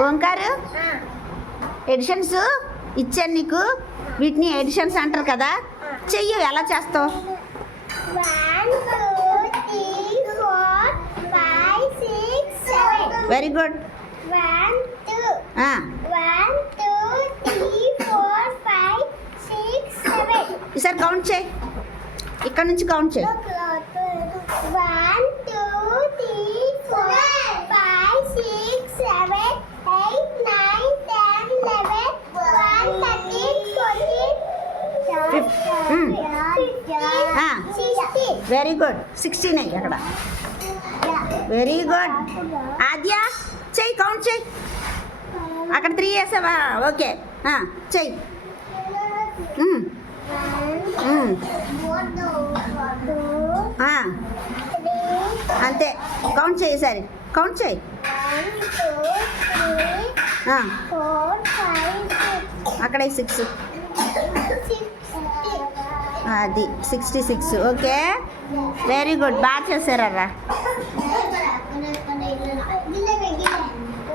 Omkar? Editions ఇచ్చాను నీకు. వీటిని ఎడిషన్స్ అంటారు కదా. చెయ్యి ఎలా చేస్తావు? వెరీ గుడ్ ఈసారి కౌంట్ చేయి. ఇక్కడ నుంచి కౌంట్ చేయి. వెరీ గుడ్ సిక్స్టీన్ అయ్యి అక్కడ. వెరీ గుడ్ ఆద్య చెయ్యి కౌంట్ చెయ్యి. అక్కడ త్రీ వేసావా? ఓకే చెయ్యి. Hmm. Hmm. అంతే. కౌంట్ చేయి సరే కౌంట్ చేయి అక్కడ సిక్స్ అది sixty six okay very good బాగా చేశారా